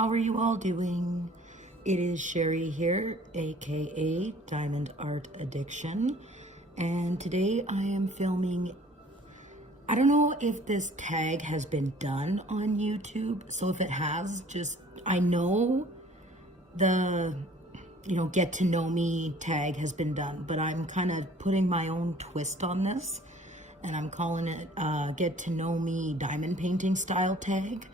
how are you all doing? It is Sherry here, aka Diamond Art Addiction, and today I am filming. I don't know if this tag has been done on YouTube, so if it has, I know the get to know me tag has been done, but I'm kind of putting my own twist on this, and I'm calling it get to know me diamond painting style tag.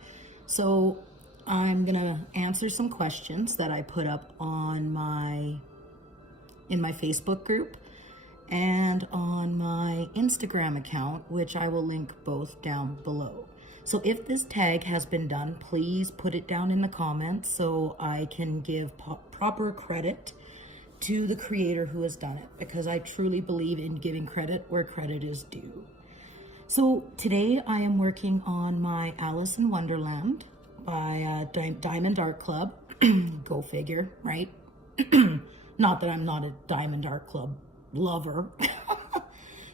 So I'm gonna answer some questions that I put up on in my Facebook group and on my Instagram account, which I will link both down below. So if this tag has been done, please put it down in the comments so I can give proper credit to the creator who has done it, because I truly believe in giving credit where credit is due. So today I am working on my Alice in Wonderland by Diamond Art Club. Go figure, right? Not that I'm not a Diamond Art Club lover.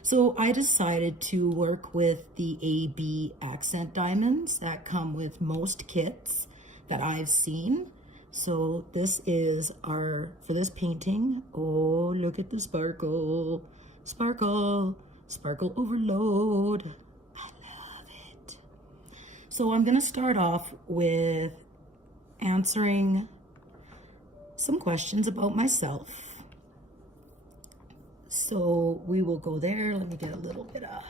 So I decided to work with the AB accent diamonds that come with most kits that I've seen. So this is for this painting. Oh, look at the sparkle. Sparkle. Sparkle overload. I love it. So I'm gonna start off with answering some questions about myself. So we will go there. Let me get a little bit of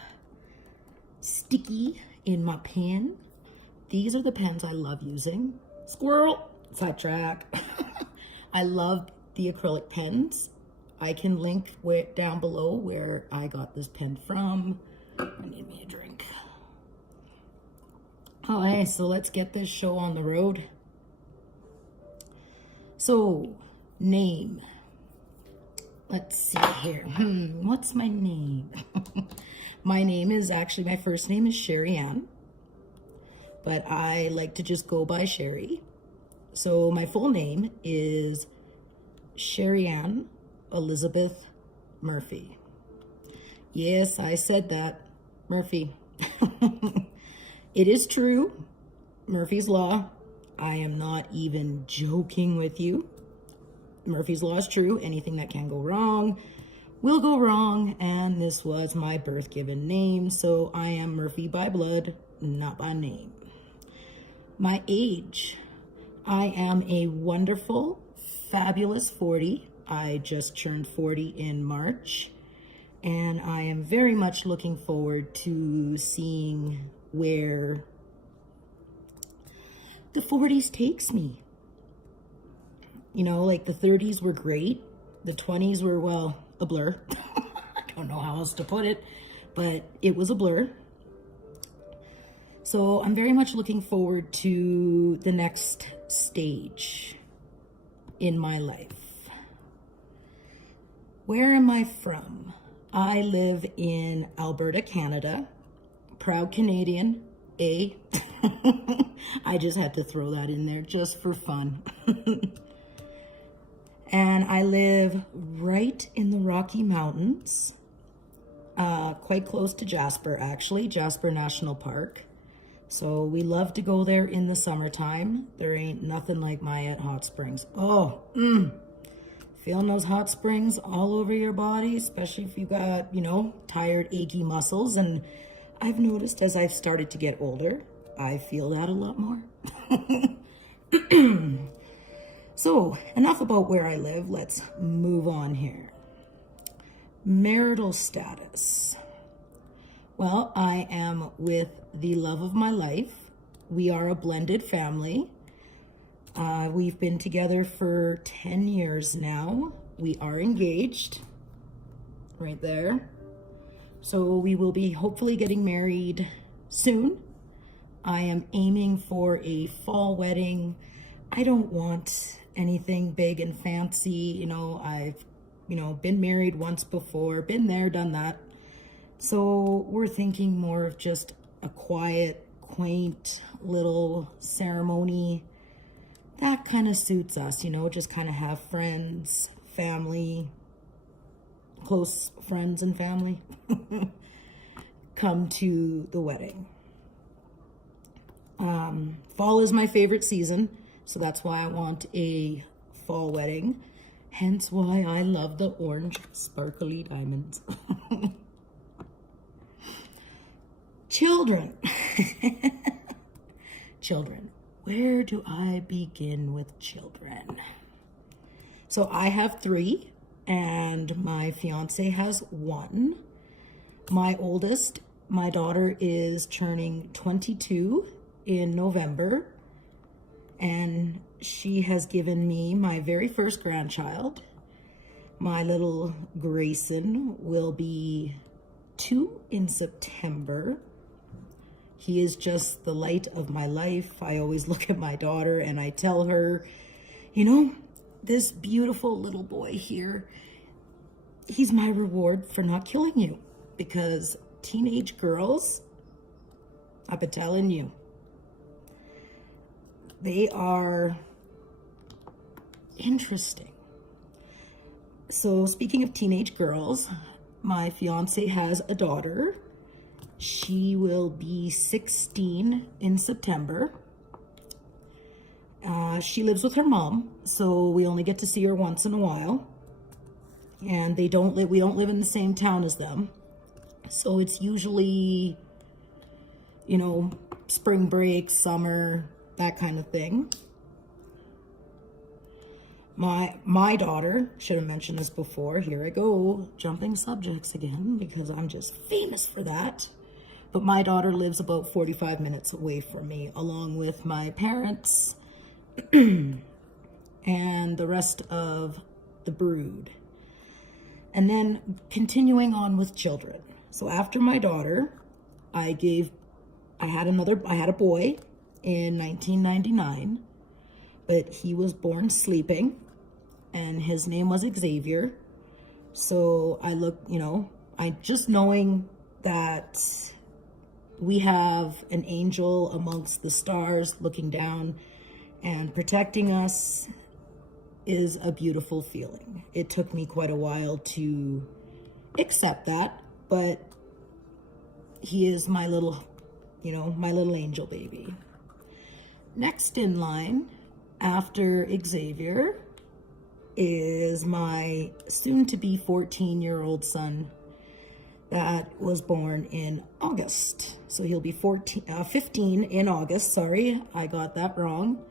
sticky in my pen. These are the pens I love using. Squirrel, sidetrack. I love the acrylic pens. I can link down below where I got this pen from. I need me a drink. All right, so let's get this show on the road. So, name. Let's see here. What's my name? My name is actually, my first name is Sherry Ann, but I like to just go by Sherry. So my full name is Sherry Ann Elizabeth Murphy. Yes, I said that. Murphy. It is true. Murphy's Law. I am not even joking with you. Murphy's Law is true. Anything that can go wrong will go wrong. And this was my birth given name. So I am Murphy by blood, not by name. My age. I am a wonderful, fabulous 40. I just turned 40 in March. And I am very much looking forward to seeing where the 40s takes me. You know, like the 30s were great. The 20s were, well, a blur. I don't know how else to put it, but it was a blur. So I'm very much looking forward to the next stage in my life. Where am I from? I live in Alberta, Canada. Proud Canadian, eh? I just had to throw that in there just for fun. And I live right in the Rocky Mountains, quite close to Jasper, actually, Jasper National Park. So we love to go there in the summertime. There ain't nothing like Myatt Hot Springs. Oh, feeling those hot springs all over your body, especially if you got, tired, achy muscles. And I've noticed as I've started to get older, I feel that a lot more. So, enough about where I live. Let's move on here. Marital status. Well, I am with the love of my life. We are a blended family. We've been together for 10 years now. We are engaged. Right there. So we will be hopefully getting married soon. I am aiming for a fall wedding. I don't want anything big and fancy. I've, been married once before, been there, done that. So we're thinking more of just a quiet, quaint little ceremony. That kind of suits us, just kind of have friends, family, close friends and family come to the wedding. Fall is my favorite season. So that's why I want a fall wedding. Hence why I love the orange sparkly diamonds. Children. Children. Where do I begin with children? So I have 3 and my fiance has 1. My oldest, my daughter, is turning 22 in November, and she has given me my very first grandchild. My little Grayson will be 2 in September. He is just the light of my life. I always look at my daughter and I tell her, you know, this beautiful little boy here, he's my reward for not killing you. Because teenage girls, I've been telling you, they are interesting. So speaking of teenage girls, my fiance has a daughter. She will be 16 in September. She lives with her mom, so we only get to see her once in a while. And we don't live in the same town as them. So it's usually, you know, spring break, summer, that kind of thing. My daughter, should have mentioned this before, here I go, jumping subjects again, because I'm just famous for that. But my daughter lives about 45 minutes away from me, along with my parents and the rest of the brood. And then continuing on with children. So after my daughter, I had a boy in 1999, but he was born sleeping and his name was Xavier. So I just knowing that we have an angel amongst the stars looking down and protecting us is a beautiful feeling. It took me quite a while to accept that, but he is my little angel baby. Next in line after Xavier is my soon-to-be 14-year-old son that was born in August. So he'll be 15 in August. Sorry, I got that wrong.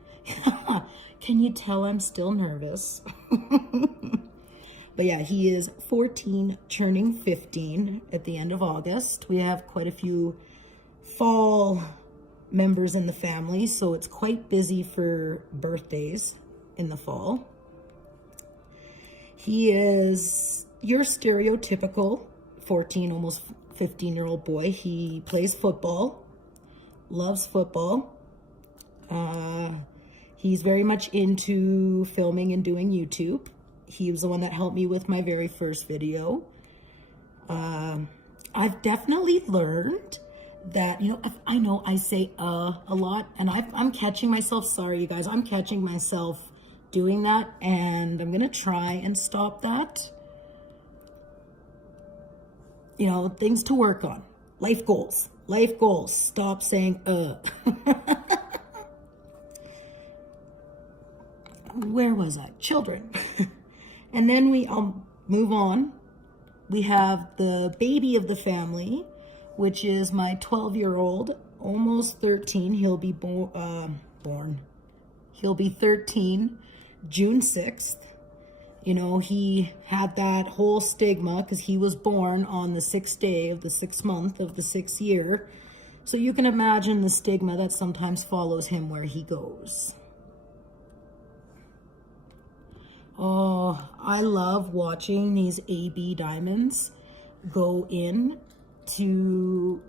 Can you tell I'm still nervous? But yeah, he is 14, turning 15 at the end of August. We have quite a few fall members in the family, so it's quite busy for birthdays in the fall. He is your stereotypical 14, almost 15-year-old boy. He plays football, loves football. He's very much into filming and doing YouTube. He was the one that helped me with my very first video. I've definitely learned that, I know I say a lot, and I'm catching myself, sorry you guys, I'm catching myself doing that, and I'm gonna try and stop that. Things to work on. Life goals. Stop saying Where was I? Children. And then I'll move on. We have the baby of the family, which is my 12-year-old, almost 13. He'll be He'll be 13 June 6th. He had that whole stigma because he was born on the 6th day of the 6th month of the 6th year. So you can imagine the stigma that sometimes follows him where he goes. Oh, I love watching these AB diamonds go in to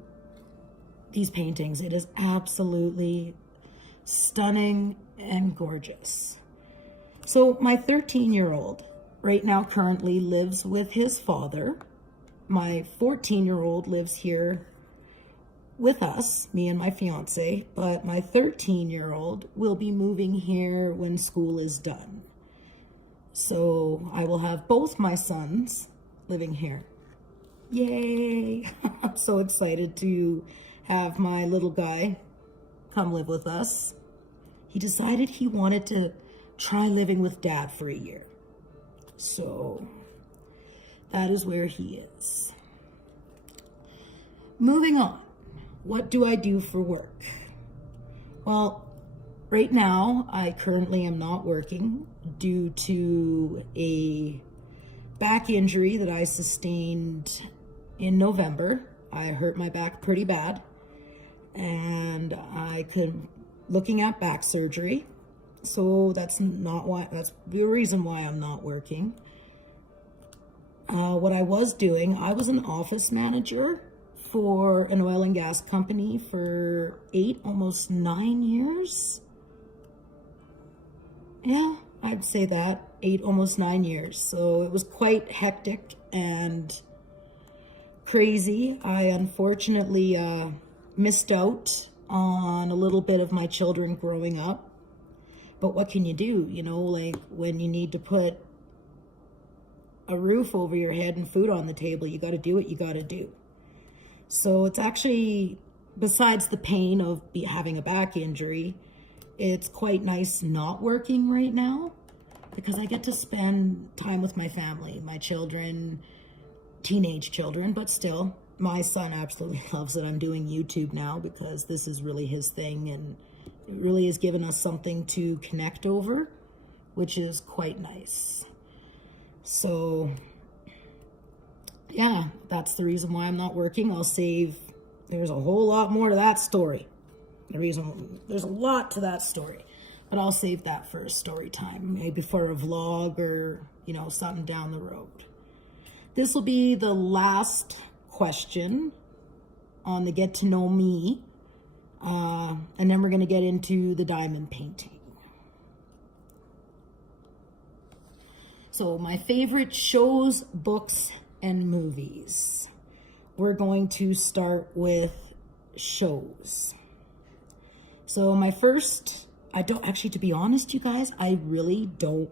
these paintings. It is absolutely stunning and gorgeous. So my 13-year-old right now currently lives with his father. My 14-year-old lives here with us, me and my fiance, but my 13-year-old will be moving here when school is done. So I will have both my sons living here. Yay! I'm so excited to have my little guy come live with us. he decided he wanted to try living with dad for a year. So that is where he is. Moving on. What do I do for work? Well, right now, I currently am not working due to a back injury that I sustained in November. I hurt my back pretty bad, and looking at back surgery. So that's the reason why I'm not working. What I was doing, I was an office manager for an oil and gas company for 8, almost 9 years. Yeah, I'd say that, 8, almost 9 years. So it was quite hectic and crazy. I unfortunately missed out on a little bit of my children growing up. But what can you do? You know, like when you need to put a roof over your head and food on the table, you got to do what you got to do. So it's actually, besides the pain of having a back injury, it's quite nice not working right now because I get to spend time with my family, my children, teenage children, but still, my son absolutely loves that I'm doing YouTube now because this is really his thing, and it really has given us something to connect over, which is quite nice. So yeah, that's the reason why I'm not working. There's a whole lot more to that story. There's a lot to that story, but I'll save that for a story time, maybe for a vlog or, you know, something down the road. This will be the last question on the get to know me, and then we're going to get into the diamond painting. So my favorite shows, books, and movies. We're going to start with shows. So my first, to be honest, you guys, I really don't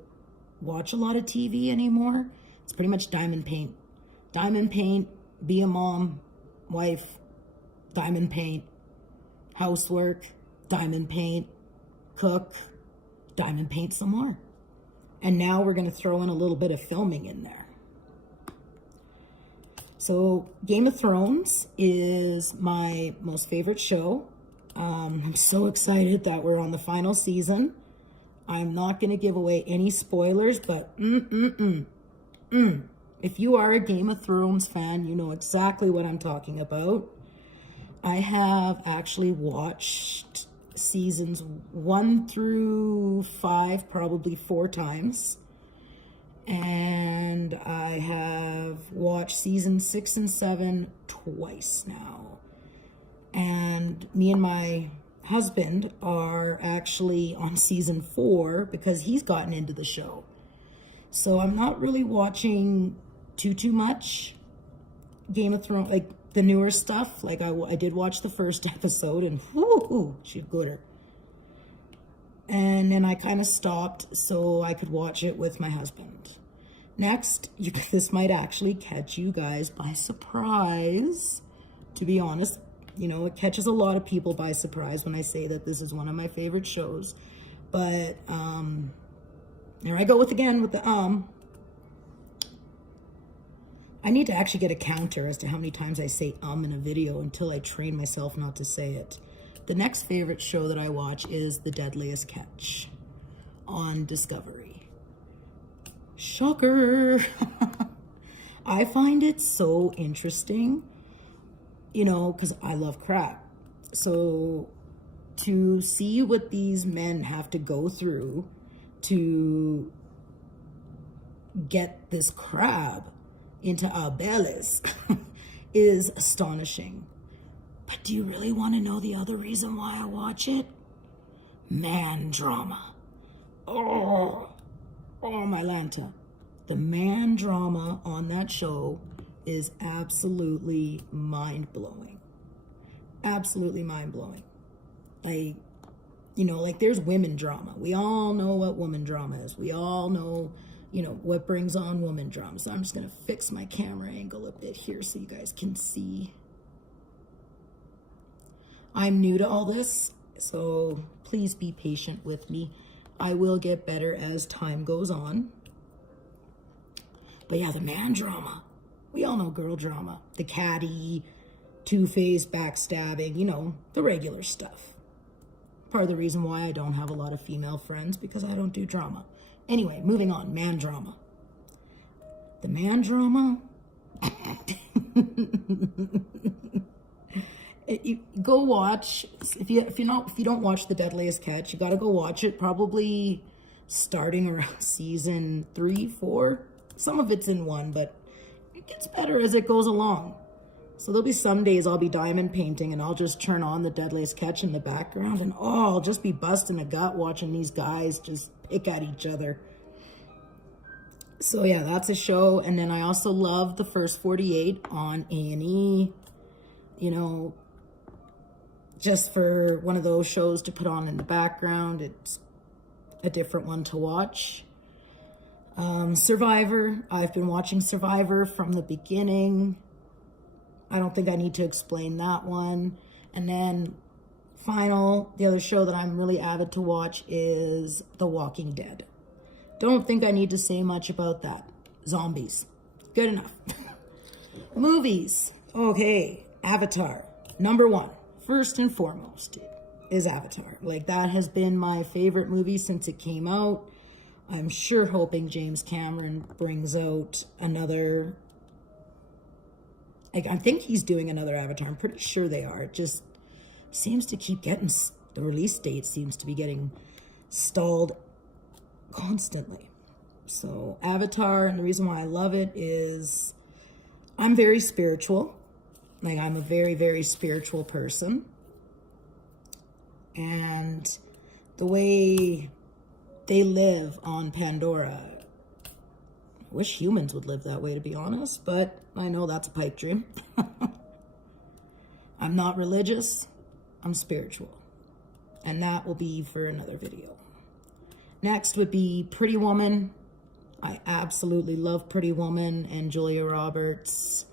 watch a lot of TV anymore. It's pretty much diamond paint. Diamond paint, be a mom, wife, diamond paint, housework, diamond paint, cook, diamond paint some more. And now we're going to throw in a little bit of filming in there. So Game of Thrones is my most favorite show. I'm so excited that we're on the final season. I'm not going to give away any spoilers, but if you are a Game of Thrones fan, you know exactly what I'm talking about. I have actually watched seasons 1 through 5 probably 4 times. And I have watched seasons 6 and 7 twice now. And me and my husband are actually on season 4 because he's gotten into the show. So I'm not really watching too much Game of Thrones, like the newer stuff. Like I did watch the first episode and whoo, she's gooder. And then I kind of stopped so I could watch it with my husband. Next, this might actually catch you guys by surprise. To be honest, you know, it catches a lot of people by surprise when I say that this is one of my favorite shows. But there I go with the I need to actually get a counter as to how many times I say in a video until I train myself not to say it. The next favorite show that I watch is The Deadliest Catch on Discovery. Shocker! I find it so interesting, you know, because I love crab. So to see what these men have to go through to get this crab into our bellies is astonishing. But do you really want to know the other reason why I watch it? Man drama. Oh my Lanta. The man drama on that show is absolutely mind-blowing. Absolutely mind-blowing. Like, you know, like there's women drama. We all know what woman drama is. We all know, you know, what brings on woman drama. So I'm just going to fix my camera angle a bit here so you guys can see. I'm new to all this. So please be patient with me. I will get better as time goes on. But yeah, the man drama. We all know girl drama. The catty, two-faced, backstabbing, you know, the regular stuff. Part of the reason why I don't have a lot of female friends, because I don't do drama. Anyway, moving on, man drama. The man drama. You go watch, if you don't watch The Deadliest Catch, you got to go watch it, probably starting around season 3, 4. Some of it's in 1, but it gets better as it goes along. So there'll be some days I'll be diamond painting and I'll just turn on The Deadliest Catch in the background, and I'll just be busting a gut watching these guys just pick at each other. So yeah, that's a show. And then I also love The First 48 on A&E. You know, just for one of those shows to put on in the background. It's a different one to watch. Survivor. I've been watching Survivor from the beginning. I don't think I need to explain that one. And then the other show that I'm really avid to watch is The Walking Dead. Don't think I need to say much about that. Zombies. Good enough. Movies. Okay. Avatar. Number 1. First and foremost is Avatar. Like, that has been my favorite movie since it came out. I'm sure hoping James Cameron brings out another... Like, I think he's doing another Avatar. I'm pretty sure they are. It just seems to keep getting... The release date seems to be getting stalled constantly. So, Avatar, and the reason why I love it is I'm very spiritual. Like, I'm a very, very spiritual person. And the way they live on Pandora, I wish humans would live that way, to be honest, but I know that's a pipe dream. I'm not religious, I'm spiritual. And that will be for another video. Next would be Pretty Woman. I absolutely love Pretty Woman and Julia Roberts.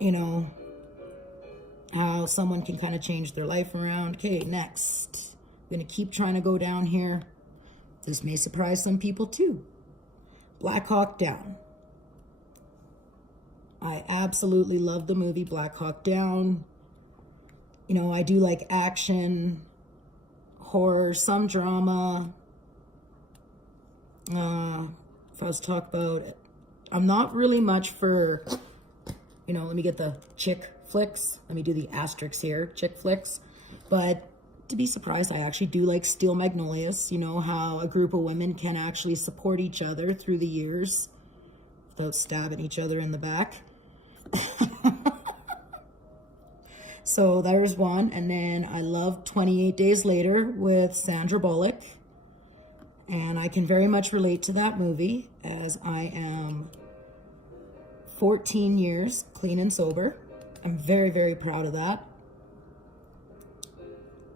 You know, how someone can kind of change their life around. Okay, next. I'm going to keep trying to go down here. This may surprise some people too. Black Hawk Down. I absolutely love the movie Black Hawk Down. You know, I do like action, horror, some drama. If I was to talk about it, I'm not really much for... You know, let me get the chick flicks. Let me do the asterisks here, chick flicks. But to be surprised, I actually do like Steel Magnolias. You know, how a group of women can actually support each other through the years without stabbing each other in the back. So there's one. And then I love 28 Days Later with Sandra Bullock. And I can very much relate to that movie, as I am 14 years clean and sober. I'm very, very proud of that.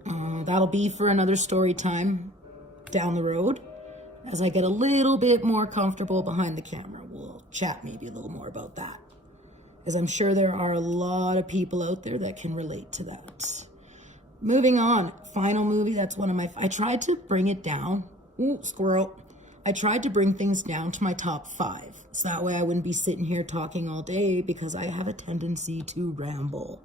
That'll be for another story time down the road. As I get a little bit more comfortable behind the camera, we'll chat maybe a little more about that. Because I'm sure there are a lot of people out there that can relate to that. Moving on, final movie, that's one of my... I tried to bring it down. Ooh, squirrel. I tried to bring things down to my top 5. So that way I wouldn't be sitting here talking all day, because I have a tendency to ramble.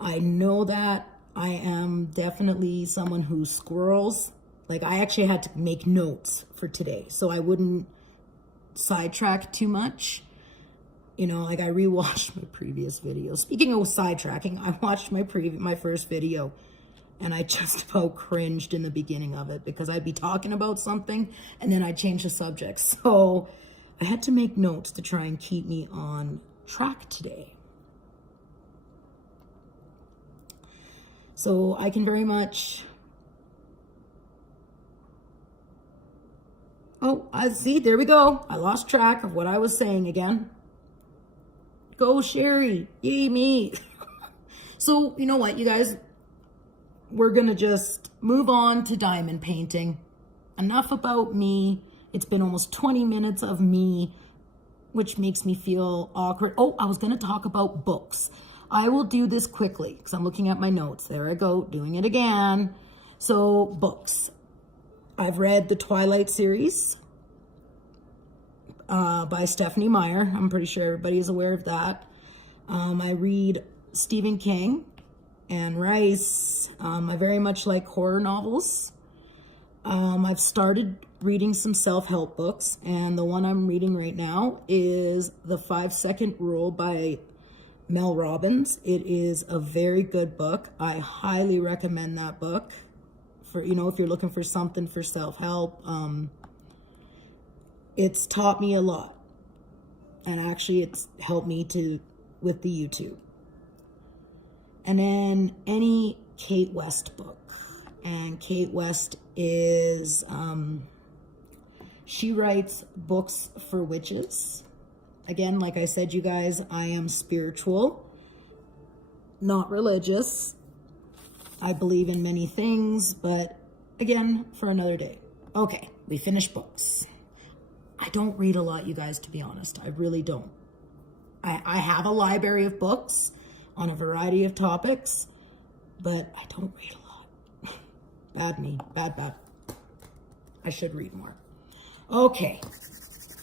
I know that I am definitely someone who squirrels. Like, I actually had to make notes for today so I wouldn't sidetrack too much. You know, like, I rewatched my previous video. Speaking of sidetracking, I watched my first video, and I just about cringed in the beginning of it, because I'd be talking about something and then I'd change the subject. So I had to make notes to try and keep me on track today. So I can very much... Oh, I see. There we go. I lost track of what I was saying again. Go, Sherry. Yay, me. So, you know what, you guys? We're going to just move on to diamond painting. Enough about me. It's been almost 20 minutes of me, which makes me feel awkward. Oh, I was going to talk about books. I will do this quickly because I'm looking at my notes. There I go, doing it again. So books. I've read the Twilight series by Stephanie Meyer. I'm pretty sure everybody is aware of that. I read Stephen King, Anne Rice. I very much like horror novels. I've started reading some self-help books, and the one I'm reading right now is The 5-Second Rule by Mel Robbins. It is a very good book. I highly recommend that book for, if you're looking for something for self-help. It's taught me a lot, and actually it's helped me with the YouTube. And then any Kate West book. And Kate West is, she writes books for witches. Again, like I said, you guys, I am spiritual, not religious. I believe in many things, but again, for another day. Okay, we finished books. I don't read a lot, you guys, to be honest. I really don't. I have a library of books on a variety of topics, but I don't read a lot. Bad me, bad. I should read more. Okay,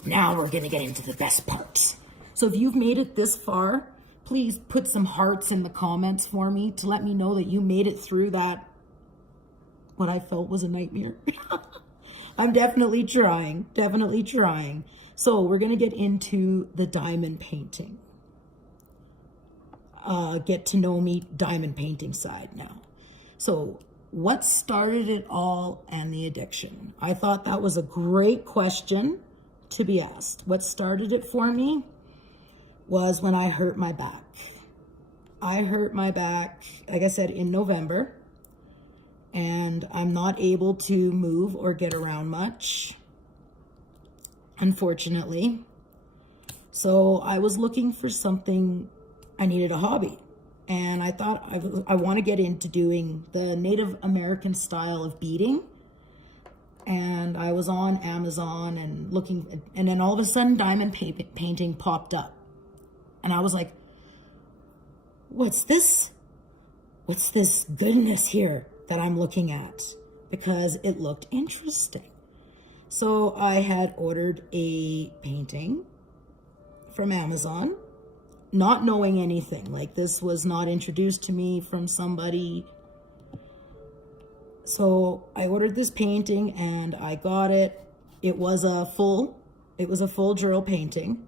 now we're gonna get into the best parts. So if you've made it this far, please put some hearts in the comments for me to let me know that you made it through that, what I felt was a nightmare. I'm definitely trying. So we're gonna get into the diamond painting. Get to know me diamond painting side now. So what started it all and the addiction? I thought that was a great question to be asked. What started it for me was when I hurt my back. I hurt my back, like I said, in November, and I'm not able to move or get around much, unfortunately. So I was looking for something. I needed a hobby, and I thought I want to get into doing the Native American style of beading. And I was on Amazon and looking, and then all of a sudden diamond painting popped up, and I was like, what's this goodness here that I'm looking at? Because it looked interesting. So I had ordered a painting from Amazon, not knowing anything. Like, this was not introduced to me from somebody. So I ordered this painting and I got it. It was a full drill painting.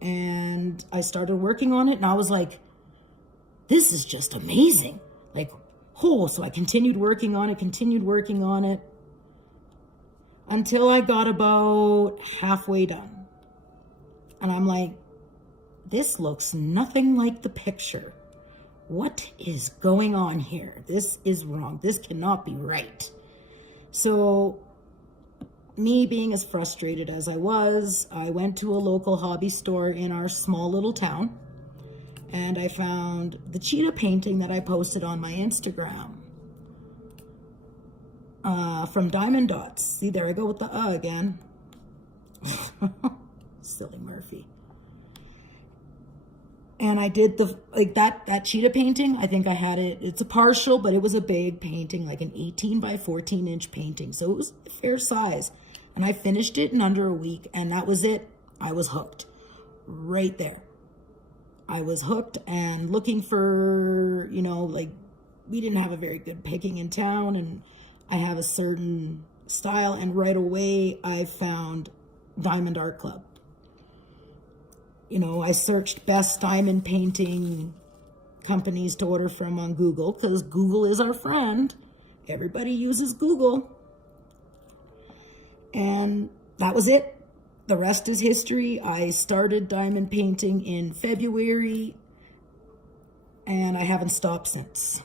And I started working on it, and I was like, this is just amazing. Like, so I continued working on it until I got about halfway done. And I'm like, this looks nothing like the picture. What is going on here? This is wrong. This cannot be right. So me being as frustrated as I was, I went to a local hobby store in our small little town, and I found the cheetah painting that I posted on my Instagram from Diamond Dots. See, there I go with the again. Silly Murphy. And I did that cheetah painting. I think I had it. It's a partial, but it was a big painting, like an 18 by 14 inch painting. So it was a fair size. And I finished it in under a week, and that was it. I was hooked right there. I was hooked and looking for, we didn't have a very good picking in town, and I have a certain style. And right away I found Diamond Art Club. I searched best diamond painting companies to order from on Google, because Google is our friend. Everybody uses Google. And that was it. The rest is history. I started diamond painting in February, and I haven't stopped since.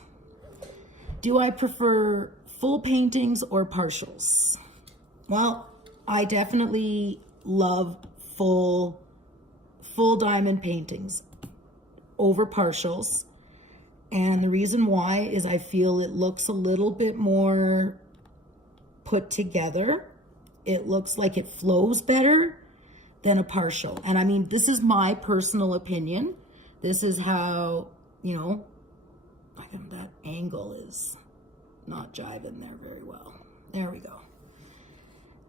Do I prefer full paintings or partials? Well, I definitely love full diamond paintings over partials. And the reason why is I feel it looks a little bit more put together. It looks like it flows better than a partial. And I mean, this is my personal opinion. This is how, you know, I think that angle is not jiving there very well. There we go.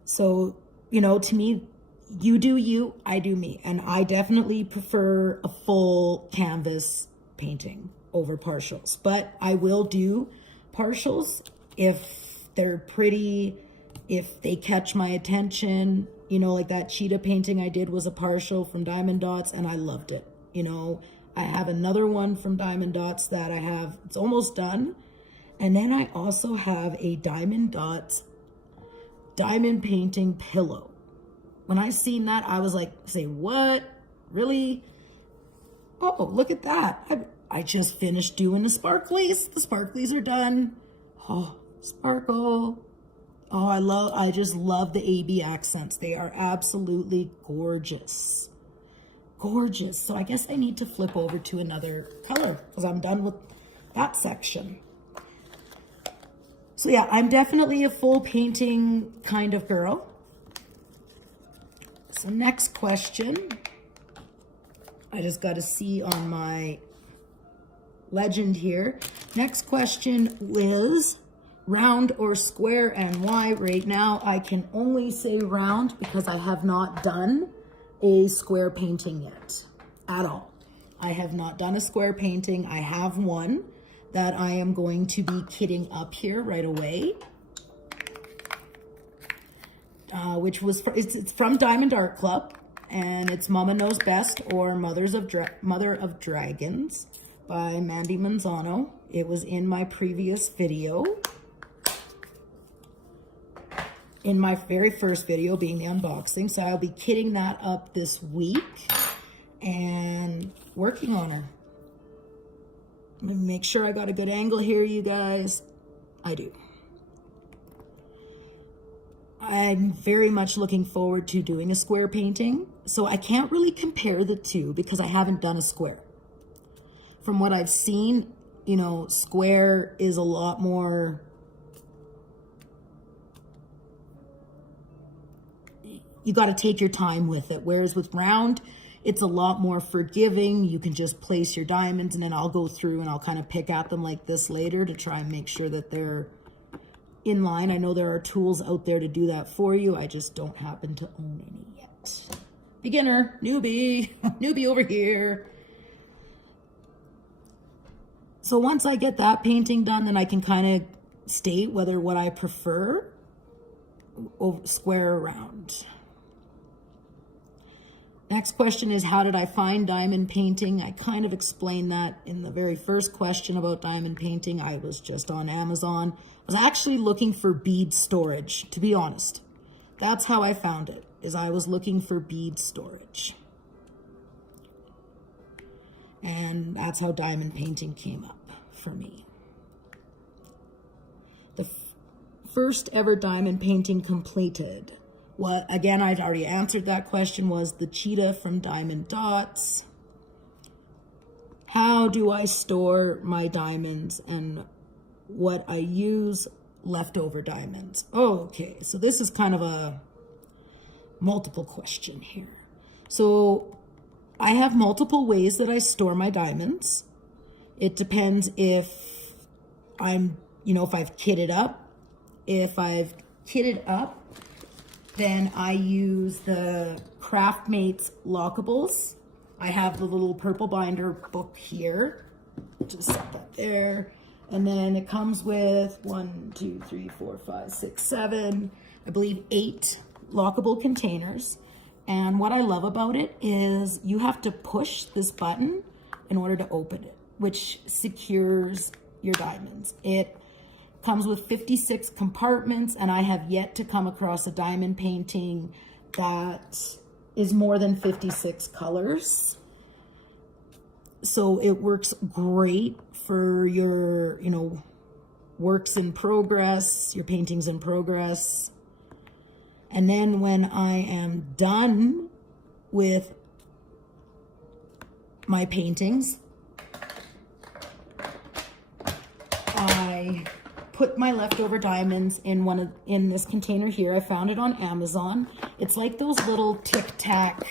So, you know, to me, you do you, I do me. And I definitely prefer a full canvas painting over partials. But I will do partials if they're pretty, if they catch my attention. You know, like that cheetah painting I did was a partial from Diamond Dots, and I loved it. You know, I have another one from Diamond Dots that I have, it's almost done. And then I also have a Diamond Dots diamond painting pillow. When I seen that, I was like, say, what? Really? Oh, look at that. I just finished doing the sparklies. The sparklies are done. Oh, sparkle. Oh, I just love the AB accents. They are absolutely gorgeous. Gorgeous. So I guess I need to flip over to another color because I'm done with that section. So yeah, I'm definitely a full painting kind of girl. So next question, I just got to see on my legend here. Next question is round or square and why. Right now I can only say round because I have not done a square painting yet at all. I have not done a square painting. I have one that I am going to be kitting up here right away. Which was it's from Diamond Art Club, and it's Mama Knows Best, or Mother of Dragons by Mandy Manzano. It was in my previous video, in my very first video being the unboxing. So I'll be kitting that up this week and working on her. Let me make sure I got a good angle here, you guys. I do. I'm very much looking forward to doing a square painting. So I can't really compare the two because I haven't done a square. From what I've seen, you know, square is a lot more, you got to take your time with it. Whereas with round, it's a lot more forgiving. You can just place your diamonds, and then I'll go through and I'll kind of pick at them like this later to try and make sure that they're in line. I know there are tools out there to do that for you. I just don't happen to own any yet. Beginner, newbie, newbie over here. So once I get that painting done, then I can kind of state whether what I prefer, square or round. Next question is, how did I find diamond painting? I kind of explained that in the very first question about diamond painting. I was just on Amazon. I was actually looking for bead storage, to be honest. That's how I found it, is I was looking for bead storage. And that's how diamond painting came up for me. The first ever diamond painting completed, what, again, I'd already answered that question, was the cheetah from Diamond Dots. How do I store my diamonds and what I use leftover diamonds? Oh, okay, so this is kind of a multiple question here. So I have multiple ways that I store my diamonds. It depends if I'm, you know, if I've kitted up. If I've kitted up, then I use the Craftmates Lockables. I have the little purple binder book here. Just set that there. And then it comes with 1, 2, 3, 4, 5, 6, 7, I believe 8 lockable containers. And what I love about it is you have to push this button in order to open it, which secures your diamonds. It comes with 56 compartments, and I have yet to come across a diamond painting that is more than 56 colors. So it works great for your, you know, works in progress, your paintings in progress. And then when I am done with my paintings, I put my leftover diamonds in this container here. I found it on Amazon. It's like those little tic-tac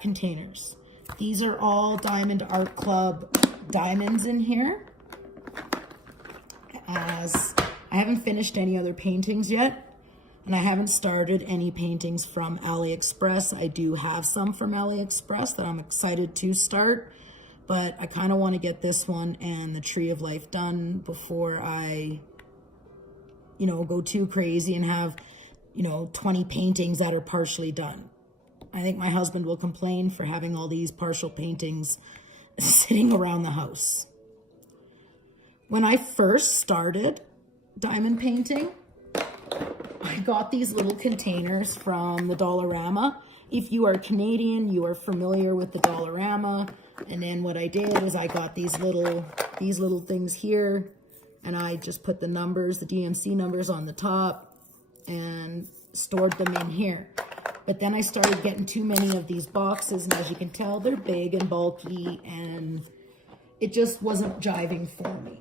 containers. These are all Diamond Art Club diamonds in here. As I haven't finished any other paintings yet, and I haven't started any paintings from AliExpress. I do have some from AliExpress that I'm excited to start, but I kind of want to get this one and the Tree of Life done before I, you know, go too crazy and have, you know, 20 paintings that are partially done. I think my husband will complain for having all these partial paintings sitting around the house. When I first started diamond painting, I got these little containers from the Dollarama. If you are Canadian, you are familiar with the Dollarama. And then what I did is I got these little things here, and I just put the numbers, the DMC numbers on the top, and stored them in here. But then I started getting too many of these boxes, and as you can tell, they're big and bulky, and it just wasn't jiving for me.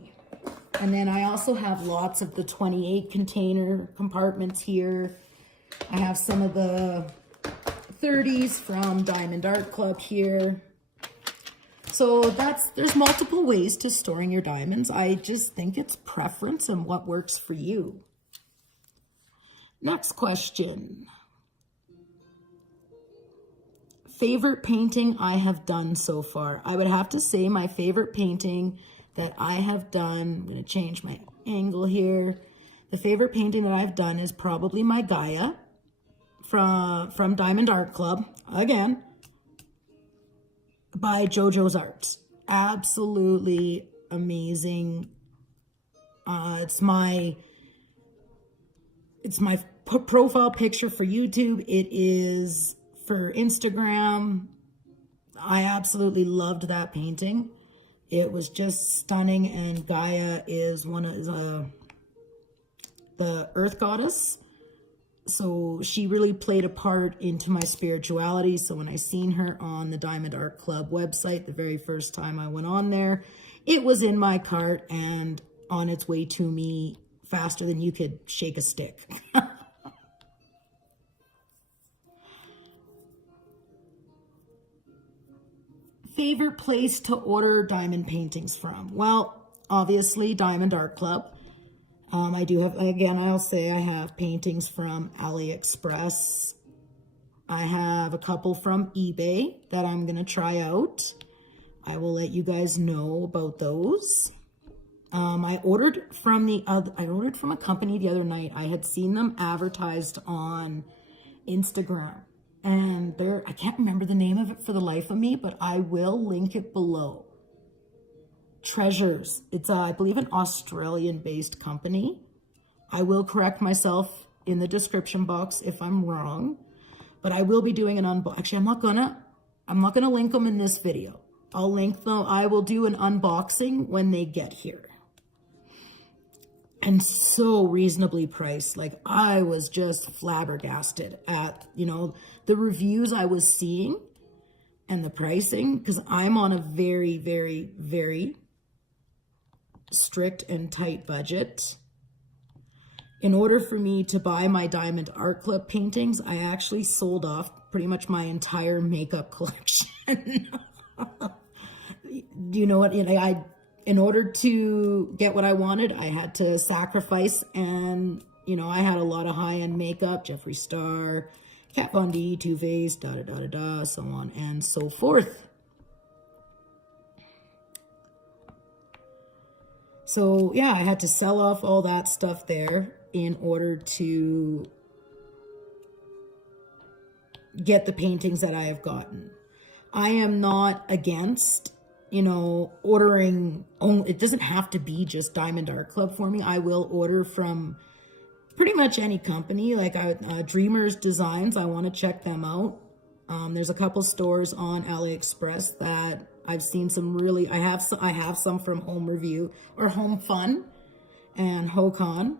And then I also have lots of the 28 container compartments here. I have some of the 30s from Diamond Art Club here. So there's multiple ways to storing your diamonds. I just think it's preference and what works for you. Next question. Favorite painting I have done so far. I would have to say my favorite painting that I have done, I'm going to change my angle here. The favorite painting that I've done is probably my Gaia from Diamond Art Club, again, by JoJo's Art. Absolutely amazing. It's my profile picture for YouTube. It is for Instagram. I absolutely loved that painting. It was just stunning, and Gaia is the earth goddess. So she really played a part into my spirituality. So when I seen her on the Diamond Art Club website, the very first time I went on there, it was in my cart and on its way to me faster than you could shake a stick. Favorite place to order diamond paintings from? Well, obviously Diamond Art Club. I do have, again, I'll say I have paintings from AliExpress. I have a couple from eBay that I'm going to try out. I will let you guys know about those. I ordered from a company the other night. I had seen them advertised on Instagram. And I can't remember the name of it for the life of me, but I will link it below. Treasures. It's, I believe, an Australian-based company. I will correct myself in the description box if I'm wrong, but I will be doing an unboxing. Actually, I'm not gonna link them in this video. I'll link them. I will do an unboxing when they get here. And so reasonably priced. Like, I was just flabbergasted at, you know, the reviews I was seeing and the pricing, because I'm on a very, very, very strict and tight budget. In order for me to buy my Diamond Art Club paintings, I actually sold off pretty much my entire makeup collection. You know what? In order to get what I wanted, I had to sacrifice, and, you know, I had a lot of high-end makeup, Jeffree Star, Kat Von D, Too Faced, so on and so forth. So, yeah, I had to sell off all that stuff there in order to get the paintings that I have gotten. I am not against, you know, ordering, it doesn't have to be just Diamond Art Club for me. I will order from pretty much any company, like Dreamers Designs. I want to check them out. There's a couple stores on AliExpress that I've seen some really, I have some from Home Review or Home Fun and Hocon.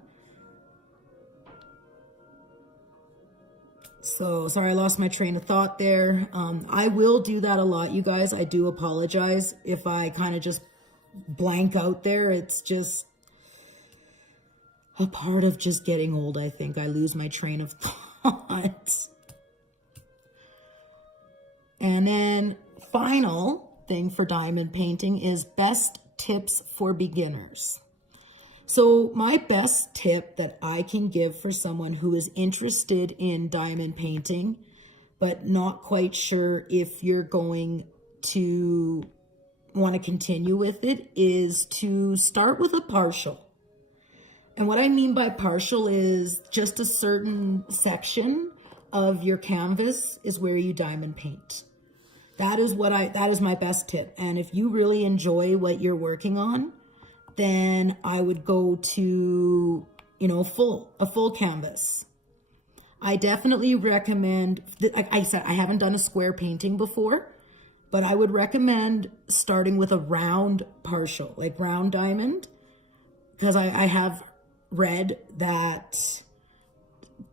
So, sorry, I lost my train of thought there. I will do that a lot, you guys. I do apologize if I kind of just blank out there. It's just a part of just getting old, I think. I lose my train of thought. And then final thing for diamond painting is best tips for beginners. So my best tip that I can give for someone who is interested in diamond painting, but not quite sure if you're going to want to continue with it, is to start with a partial. And what I mean by partial is just a certain section of your canvas is where you diamond paint. That is my best tip. And if you really enjoy what you're working on, then I would go to, a full canvas. I definitely recommend, like I said, I haven't done a square painting before, but I would recommend starting with a round partial, like round diamond, because I have read that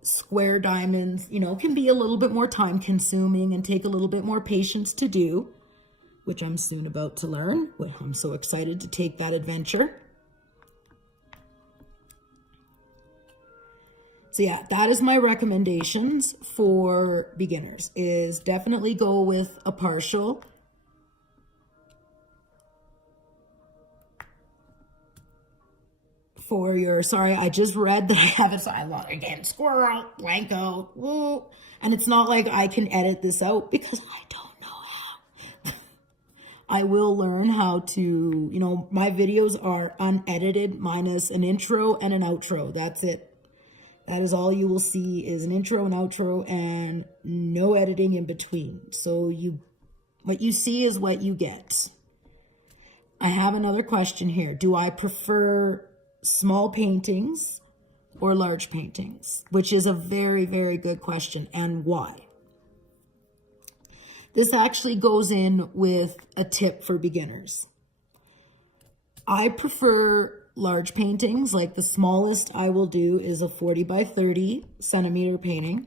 square diamonds, can be a little bit more time consuming and take a little bit more patience to do, which I'm soon about to learn. I'm so excited to take that adventure. So yeah, that is my recommendations for beginners, is definitely go with a partial. For your, sorry, I just read that I have it, so I love it again, squirrel, blank out, woo. And it's not like I can edit this out because I don't know how. I will learn how to, my videos are unedited minus an intro and an outro. That's it. That is all you will see, is an intro and outro and no editing in between. So what you see is what you get. I have another question here. Do I prefer small paintings or large paintings? Which is a very, very good question. And why? This actually goes in with a tip for beginners. I prefer large paintings. Like the smallest I will do is a 40 by 30 centimeter painting.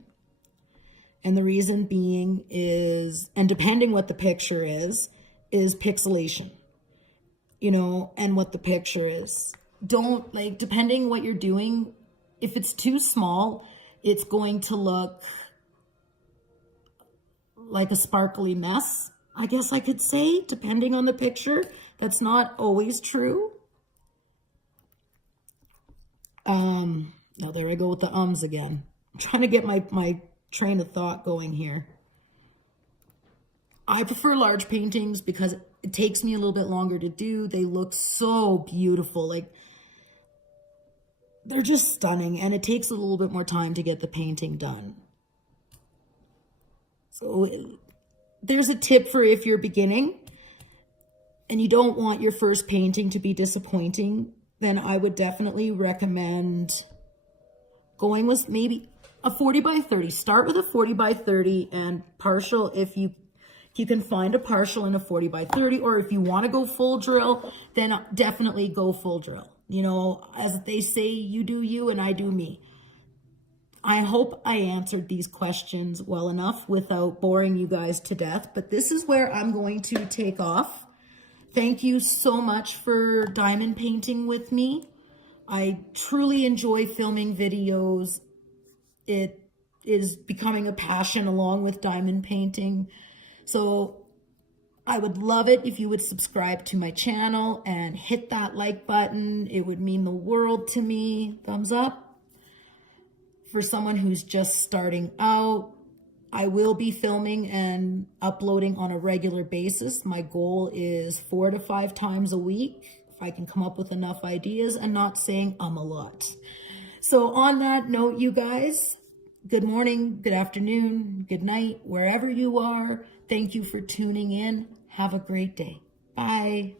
And the reason being is, and depending what the picture is pixelation, and what the picture is. Don't, depending what you're doing, if it's too small, it's going to look like a sparkly mess, I guess I could say, depending on the picture. That's not always true. There I go with the ums again. I'm trying to get my train of thought going here. I prefer large paintings because it takes me a little bit longer to do. They look so beautiful. They're just stunning, and it takes a little bit more time to get the painting done. So there's a tip for if you're beginning and you don't want your first painting to be disappointing, then I would definitely recommend going with maybe a 40 by 30. Start with a 40 by 30 and partial if you can find a partial in a 40 by 30, or if you want to go full drill, then definitely go full drill. As they say, you do you and I do me. I hope I answered these questions well enough without boring you guys to death, but this is where I'm going to take off. Thank you so much for diamond painting with me. I truly enjoy filming videos. It is becoming a passion along with diamond painting. So I would love it if you would subscribe to my channel and hit that like button. It would mean the world to me. Thumbs up. For someone who's just starting out, I will be filming and uploading on a regular basis. My goal is 4 to 5 times a week, if I can come up with enough ideas and not saying a lot. So on that note, you guys, good morning, good afternoon, good night, wherever you are. Thank you for tuning in. Have a great day. Bye.